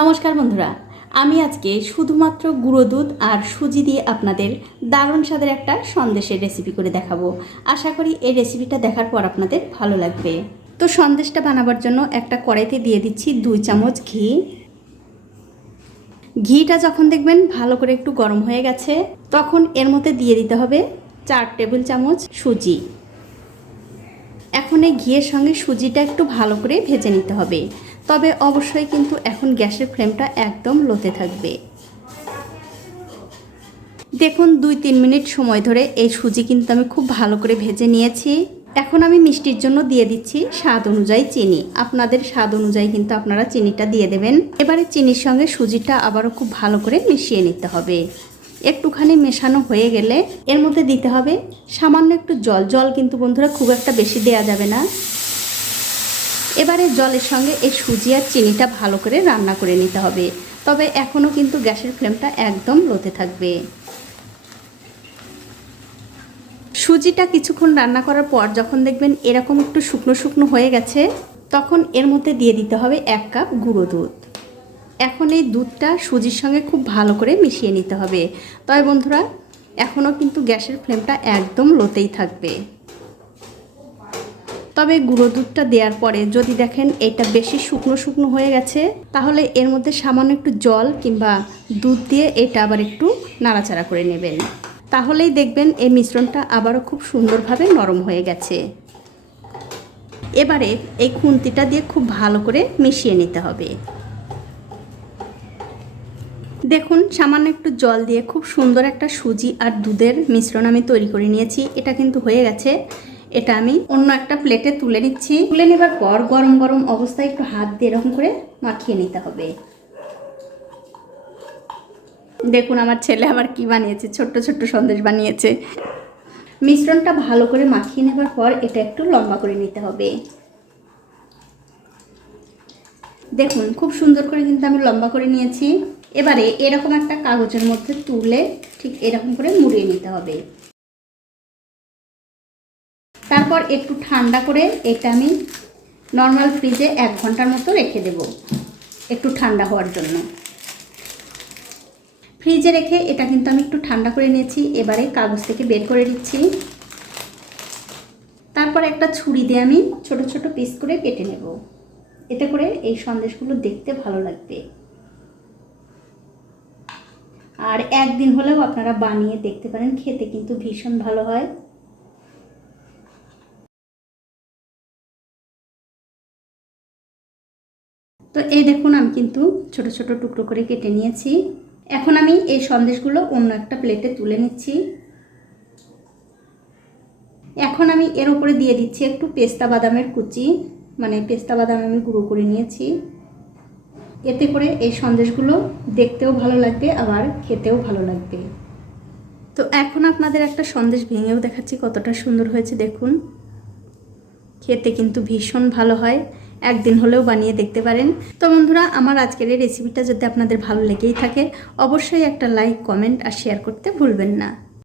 নমস্কার বন্ধুরা, আমি আজকে শুধুমাত্র গুঁড়ো দুধ আর সুজি দিয়ে আপনাদের দারুণ স্বাদের একটা সন্দেশের রেসিপি করে দেখাবো। আশা করি এই রেসিপিটা দেখার পর আপনাদের ভালো লাগবে। তো সন্দেশটা বানাবার জন্য একটা কড়াইতে দিয়ে দিচ্ছি দুই চামচ ঘি। ঘিটা যখন দেখবেন ভালো করে একটু গরম হয়ে গেছে, তখন এর মধ্যে দিয়ে দিতে হবে চার টেবিল চামচ সুজি। এখন এই ঘিয়ের সঙ্গে সুজিটা একটু ভালো করে ভেজে নিতে হবে। তবে অবশ্যই কিন্তু এখন গ্যাসের ফ্লেমটা একদম লোতে থাকবে। দেখুন দুই তিন মিনিট সময় ধরে এই সুজি কিন্তু আমি খুব ভালো করে ভেজে নিয়েছি। এখন আমি মিষ্টির জন্য দিয়ে দিচ্ছি স্বাদ অনুযায়ী চিনি। আপনাদের স্বাদ অনুযায়ী কিন্তু আপনারা চিনিটা দিয়ে দেবেন। এবারে চিনির সঙ্গে সুজিটা আবারও খুব ভালো করে মিশিয়ে নিতে হবে। একটুখানি মেশানো হয়ে গেলে এর মধ্যে দিতে হবে সামান্য একটু জল। জল কিন্তু বন্ধুরা খুব একটা বেশি দেয়া যাবে না। এবারে জলের সঙ্গে এই সুজি আর চিনিটা ভালো করে রান্না করে নিতে হবে। তবে এখনও কিন্তু গ্যাসের ফ্লেমটা একদম লোতে থাকবে। সুজিটা কিছুক্ষণ রান্না করার পর যখন দেখবেন এরকম একটু শুকনো শুকনো হয়ে গেছে, তখন এর মধ্যে দিয়ে দিতে হবে এক কাপ গুঁড়ো দুধ। এখন এই দুধটা সুজির সঙ্গে খুব ভালো করে মিশিয়ে নিতে হবে। তবে বন্ধুরা, এখনও কিন্তু গ্যাসের ফ্লেমটা একদম লোতেই থাকবে। তবে গুঁড়ো দুধটা দেওয়ার পরে যদি দেখেন এটা বেশি শুকনো শুকনো হয়ে গেছে, তাহলে এর মধ্যে সামান্য একটু জল কিংবা দুধ দিয়ে এটা আবার একটু নাড়াচাড়া করে নেবেন। তাহলেই দেখবেন এই মিশ্রণটা আবারও খুব সুন্দরভাবে নরম হয়ে গেছে। এবারে এই খুন্তিটা দিয়ে খুব ভালো করে মিশিয়ে নিতে হবে। দেখুন, সামান্য একটু জল দিয়ে খুব সুন্দর একটা সুজি আর দুধের মিশ্রণ আমি তৈরি করে নিয়েছি। এটা কিন্তু হয়ে গেছে। এটা আমি অন্য একটা প্লেটে তুলে নিচ্ছি। তুলে নেবার পর গরম গরম অবস্থায় একটু হাত দিয়ে এরকম করে মাখিয়ে নিতে হবে। দেখুন, আমার ছেলে আবার কি বানিয়েছে? ছোট্ট ছোট্ট সন্দেশ বানিয়েছে। মিশ্রণটা ভালো করে মাখিয়ে নেবার পর এটা একটু লম্বা করে নিতে হবে। দেখুন, খুব সুন্দর করে কিন্তু আমি লম্বা করে নিয়েছি। এবারে এরকম একটা কাগজের মধ্যে তুলে ঠিক এরকম করে মুড়িয়ে নিতে হবে। তারপর একটু ঠান্ডা করে এটা আমি নর্মাল ফ্রিজে এক ঘণ্টার মতো রেখে দেব, একটু ঠান্ডা হওয়ার জন্য। ফ্রিজে রেখে এটা কিন্তু আমি একটু ঠান্ডা করে নিয়েছি, এবারে কাগজ থেকে বের করে দিচ্ছি তারপর একটা ছুরি দিয়ে আমি ছোট ছোট পিস করে কেটে নেব। এতে করে এই সন্দেশগুলো দেখতে ভালো লাগবে। আর একদিন হলেও আপনারা বানিয়ে দেখতে পারেন, খেতে কিন্তু ভীষণ ভালো হয়। তো এই দেখুন, আমি কিন্তু ছোট ছোট টুকরো করে কেটে নিয়েছি। এখন আমি এই সন্দেশগুলো অন্য একটা প্লেটে তুলে নিচ্ছি। এখন আমি এর উপরে দিয়ে দিচ্ছি একটু পেস্তা বাদামের কুচি মানে পেস্তা বাদাম আমি গুঁড়ো করে নিয়েছি। এতে করে এই সন্দেশগুলো দেখতেও ভালো লাগবে, আবার খেতেও ভালো লাগবে। তো এখন আপনাদের একটা সন্দেশ ভেঙেও দেখাচ্ছি কতটা সুন্দর হয়েছে, দেখুন। খেতে কিন্তু ভীষণ ভালো হয়, একদিন হলেও বানিয়ে দেখতে পারেন। তো বন্ধুরা, আমার আজকের এই রেসিপিটা যদি আপনাদের ভালো লেগেই থাকে, অবশ্যই একটা লাইক কমেন্ট আর শেয়ার করতে ভুলবেন না।